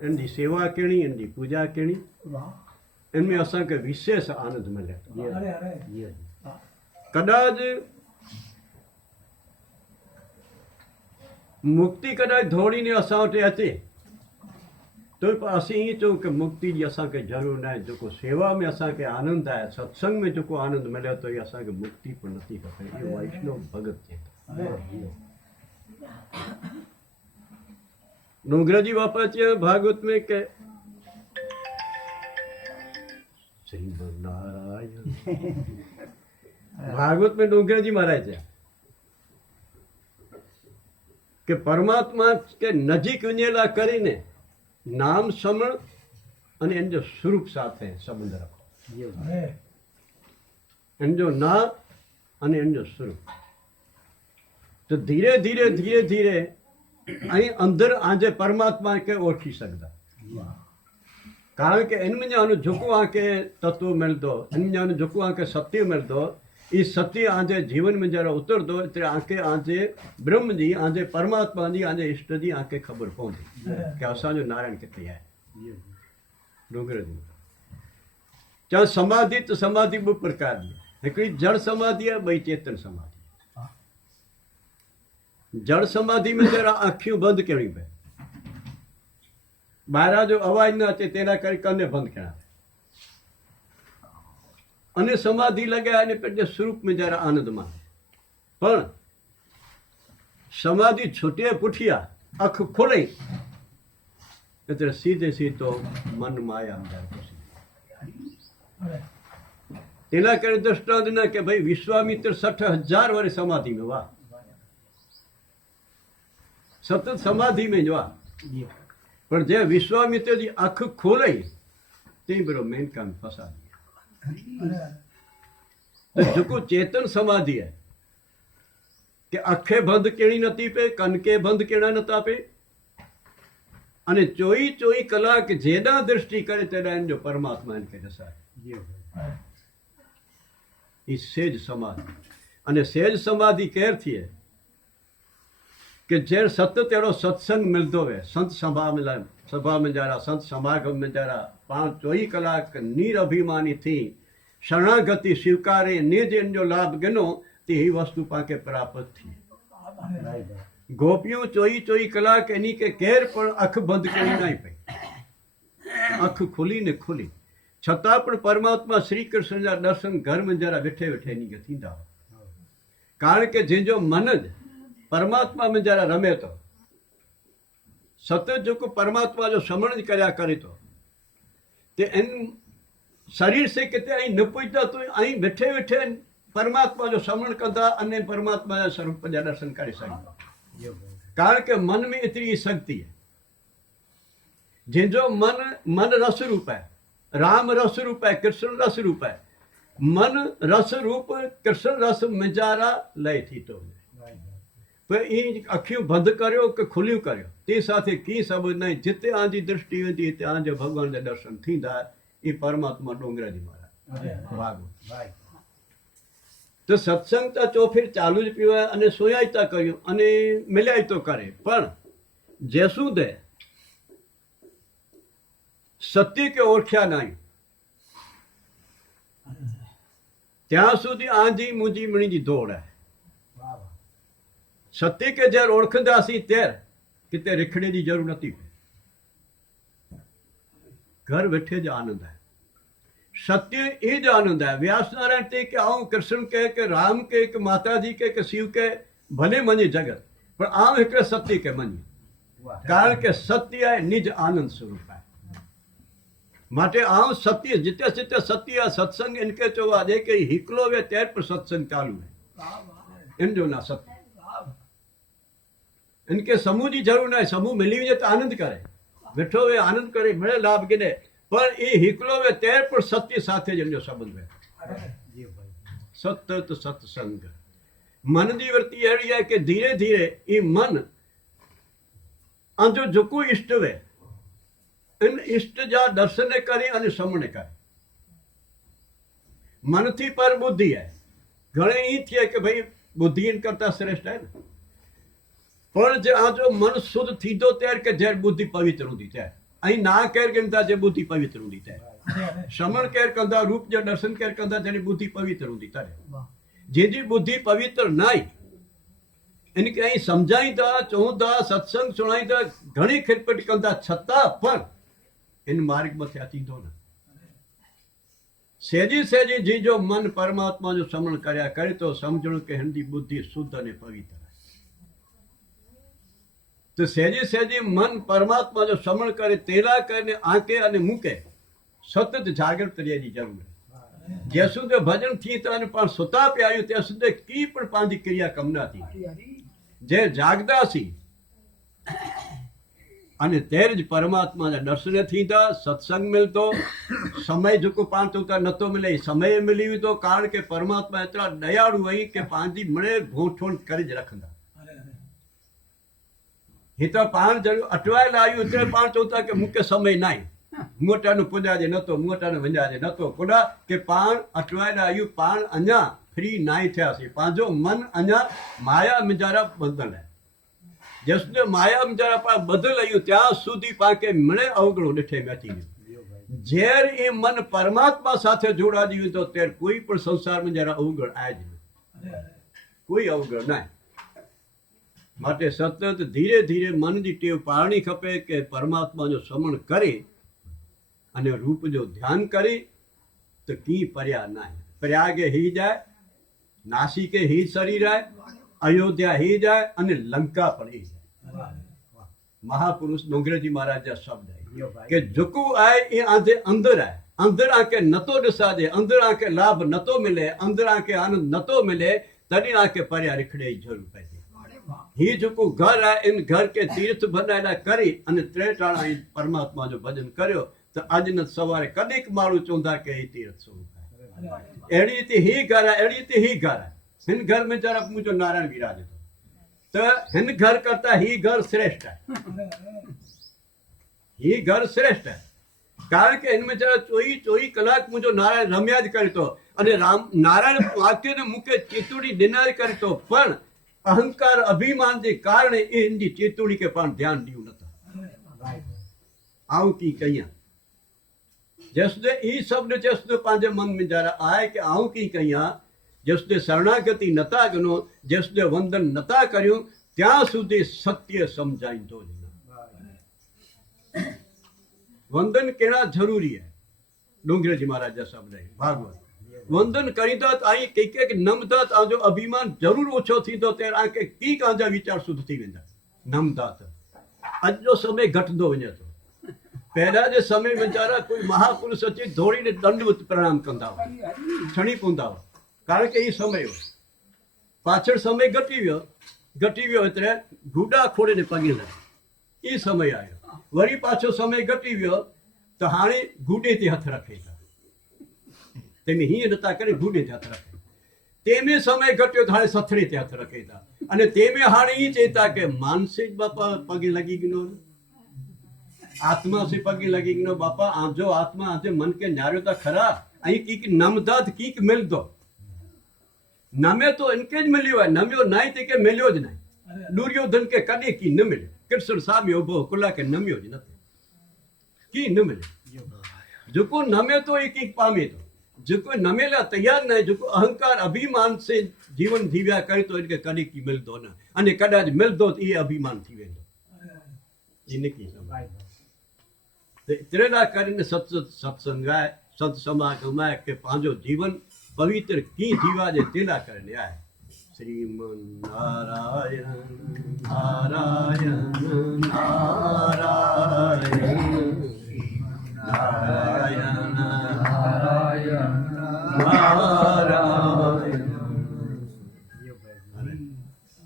इनकी सेवा कणी, इनकी पूजा कणी, इनमें असांखे विशेष आनंद मिले थो। कदाच मुक्ति कदाच दौड़ीने असां वटि अचे तो असीं ईअं चऊं कि मुक्ति जी असांखे ज़रूरु न आहे। जेको सेवा में असांखे आनंद आहे, सत्संग में जेको आनंद मिले थो, इहा असांखे मुक्ति पिणु नथी खपे। इहो वैष्णव भगत चए थो। डोंगरा जी बापा चयो भागवत में के श्रीमन नारायण भागवत में डोंगरा जी महाराज चया કે પરમાત્મા કે નજીક વञेला કરીને નામ સ્મરણ અને એનો સ્વરૂપ સાથે સંબંધ રાખો। એનો નામ અને એનો સ્વરૂપ તો ધીરે ધીરે ધીરે ધીરે અહીં અંદર આજે પરમાત્મા કે ઓળખી શકતા। કારણ કે એમને આનું ઝુકવું આંકે તત્વ મળતો, એમને આનું ઝુકવું આંકે સત્ય મળતો। ये सत्य आजे जीवन में जरा उतर दो तो आंके आजे ब्रह्म जी, आजे परमात्मा जी, आजे इष्ट जी आंके खबर पवंदी कि असांजो नारायण किथे है। डोंगर जी चाहे समाधि तो समाधि ॿ प्रकार जी, हिकिड़ी जड़ समाधि है, ॿई चेतन समाधि। जड़ समाधि में जरा अखियूं बंद करणी पए, ॿाहिरां जो आवाज न अचे तेना करे कने बंद करणा। અને સમાધિ લગાય અને પેટે સ્વરૂપ में जरा आनंद माने। पण समाधि छूटे पुठिया अख खोले એટલે સીધે સીધો મન માયા અંદર ઘૂસી। તેના કરે દૃષ્ટાંત ના કે ભાઈ વિશ્વામિત્ર 60,000 વર્ષ समाधि में वाह, सतत समाधि में जवा। पर जे विश्वामित्र जी अख खोले ते बरो मेन काम फसा तो जेको चेतन समाधि है कि अखे बंद केणी नथी पे, कनके बंद केणा नथा पे, अने चोई चोई कलाक जेना दृष्टि करे तेना जो परमात्मा इनके दसाए। ई सेज समाधि। अने सेज समाधि केर थी है कि जे सतत एड़ो सत्संग मिलतो वे, संत सभा में जरा, संत समागम में जरा 5-24 कलाक नीर अभिमानी थी शरणागति स्वीकारे निज जो लाभ गिनो ते ही वस्तु पाके प्राप्त थी। गोपियों 24 कलाक इन्हीं के केर पर अख बंद करी नहीं पई, अख खुली ने खुली छता पण परमात्मा श्री कृष्ण जा दर्शन घर में जरा वेठे वेठे नहीं के थींदा। कारण के जिंजो मन परमात्मा में जरा रमे तो सतत जो को परमात्मा जो समरण कर्या करे तो ते इन शरीर से किते आई न पुजता तो आई वेठे वेठे परमात्मा जो समरण कंदा अने परमात्मा जा स्वरूप जा दर्शन करे सघंदा। कारण के मन में इतनी शक्ति है। जिंजो मन रस रूप है, राम रस रूप है, कृष्ण रस रूप है। मन रस रूप कृष्ण रस मिजारा लय थी तो पर ई अखियों बंद करियो कि खुलियों करियो ते साथे की सबब नहीं। जिते आंजी दृष्टि वेंदी ते आंजे भगवान जा दर्शन थींदा। ये परमात्मा डोंगरा जी महाराज भागवत तो सत्संग तो चोफेर चालू ज पियो है अने सोयाई ता कर्यो अने मिल्याई तो करे। पण जेसू दे सत्य के ओळख्या नहीं त्यां सुधी आंजी मुंजी मणी जी दौड़ है। सत्य के जर ओळखंदासीं तेर किते रिखड़े की जरूरत नथी पए। घर बैठे जो आनंद है, सत्य ये जो आनंद है। व्यास नारायण ते के आऊं कृष्ण के राम के माता जी के शिव के भले मनी जगत पर आऊं एक सत्य के मनी। कारण के सत्य है निज आनंद स्वरूप है। माटे आऊं सत्य जिते जिते सत्य है सत्संग इनके चोवा जे के हिकलो वे तेर पर सत्संग चालू है। इन जो ना सत्य इनके समूह की जरूर ना है। समूह मिली वजे तो आनंद करे, वेठो वे आनंद करे, मिले लाभ गिने। पर ये हिकलो वे तेर पर सत्य साथे जिन जो संबंध है। सतत सत्संग मन की वृत्ति अड़ी है कि धीरे धीरे ये मन आंजो जो कोई इष्ट वे इन इष्ट जा दर्शन करे अने समण करे। मन थी पर बुद्धि है। घणे ई थे कि भाई बुद्धि इन करता श्रेष्ठ है ना। पर जे आजो मन शुद्ध थींदो त्यार के जड़ बुद्धि पवित्र होती त्यार અહીં ના કેર કંदा જે બુદ્ધિ પવિત્ર हूंदी ત્યારે श्रमण केर कंदा रूप जो दर्शन केर कंदा तेरी बुद्धि पवित्र हूंदी तारे जेजी बुद्धि पवित्र नाई इनके અહીં સમજાઈતા ચોંધા સત્સંગ સુણાઈતા ઘણી ખિરપટ કંदा છતાં પણ इन मार्ग में थींदो न सेजी सेजी जी जो मन परमात्मा जो समण कर्या करे तो समझणो के हिंदी बुद्धि शुद्ध ने पवित्र है तो सेजी सेजी मन परमात्मा जो समण करे तेला करने आंके अने मूके सतत जागृत रहेजी जरूर है जे सुधे भजन थी तो अने पण सुता पे आयो ते सुधे की पण पांजी क्रिया कम ना थी जे जागदा सी અને ત્યારે જ પરમાત્માના દર્શન થીતા સત્સંગ મિલતો સમય જેको પાંચ होता नतो मिले समय मिली तो कारण के परमात्मा एतरा दयाळु हुई के पांजी मणे घोठोण करे ज रखंदा हित पाण जरूर अटवाय लायो ते पांच होता के मुके समय नाई मोटानु पुजाजे नतो मोटानु वंजाजे नतो पुडा के पाण अटवाय लायो पाण अन्या फ्री नाई थया सी पांजो मन अन्या माया मिजारा बदल है जसने माया जरा पा बदल आयु त्या सुधी पाके मणे अवगणो डिठे बैठी जेर ए मन परमात्मा साथे जोड़ा दियो तो तेर कोई पण संसार में जरा अवगण आए ज कोई अवगण ना माटे सतत धीरे धीरे मन की टेव पाळणी खपे के परमात्मा जो समण करे अने रूप जो ध्यान करे तो की पर्या ना प्रयागे ही जाए नासिके ही शरीर आए अयोध्या ही जाए अने लंका पर ही जाए महापुरुष डोंगरेजी महाराज जा शब्द है कि झुकू आए ये आंधे अंदर आए अंदर आके नतो दिसाजे अंदर आके लाभ नतो मिले अंदर आके आनंद नतो मिले तड़ी आके पर्या रिखड़े जरूर पैदे ही झुकू घर आए इन घर के तीर्थ बनाएला करी अने त्रेटाणा परमात्मा जो भजन कर्यो तो आज न सवारे कदीक मारू चोंदा के ही तीर्थ स्वरूप है एड़ी ते ही घर है एड़ी ते ही घर है हिन घर में जरा मुझो नारायण विराजे तो हिन घर करता ही घर श्रेष्ठ है ही घर श्रेष्ठ है कारण के इनमें जरा चोई कलाक मुझो नारायण रम्या ज करतो अने राम नारायण वाक्य ने मुके चेतुड़ी दिनार करतो पण अहंकार अभिमान के कारण इनकी चेतुड़ी के पण ध्यान दियो नता आऊ की कहिया जसदे ई शब्द जसदे पांजे मन में जरा आए कि आऊ की कहिया जसने शरणागति नता गनो जसने वंदन नता कर्યું ત્યાં સુધી સત્ય સમજાઈતો જ वंदन केना जरूरी है डोंगरेजी महाराज शब्द है भागवत वंदन करीदा आई के नमदात आजो अभिमान जरूर ओछो थी तो तेर आके की कांजा विचार शुद्ध थी वेंदा नमदात अज जो समय घटदो वने तो पहला जे समय बेचारा कोई महापुरुष अची दौड़ीने दंडवत प्रणाम कंदा छणी पुंदा कारण के समय हो पाछड़ समय घटी गयो एतरे गुडा खोड़े ने पगे लगे ई समय आयो वरी पाछो समय घटी गयो तो हाणे गुडे ते हथ रखे था तेमे ही नता करे गुडे ते हथ रखे तेमे समय घट्यो तो हाणे सथड़े ते हथ रखे था अने तेमे हाणे ई चेता के मानसिक बापा पगे लगी गनो आत्मा से पगे लगी गनो बापा आजो आत्मा आजे मन के न्यारो ता खरा अई कीक नमदात कीक मिल दो नमे तो इनके ज मिलियो है नमियो नाई ते के मिलियो ज नहीं दुर्योधन के कदे की न मिले कृष्ण साहब यो बो कुला के नमियो ज नते की न मिले जोको नमे तो एक एक पामे तो जोको नमेला तैयार नहीं जोको अहंकार अभिमान से जीवन जीव्या करे तो इनके कदे की मिल दो ना अने कदाच मिल दो तो ये अभिमान थी वेंदो इनकी समय त्रेना કરીને सत्संगाय सत समागमाय के पांचो जीवन पवित्र की जीवा जे तेला करने आए श्रीमन नारायण नारायण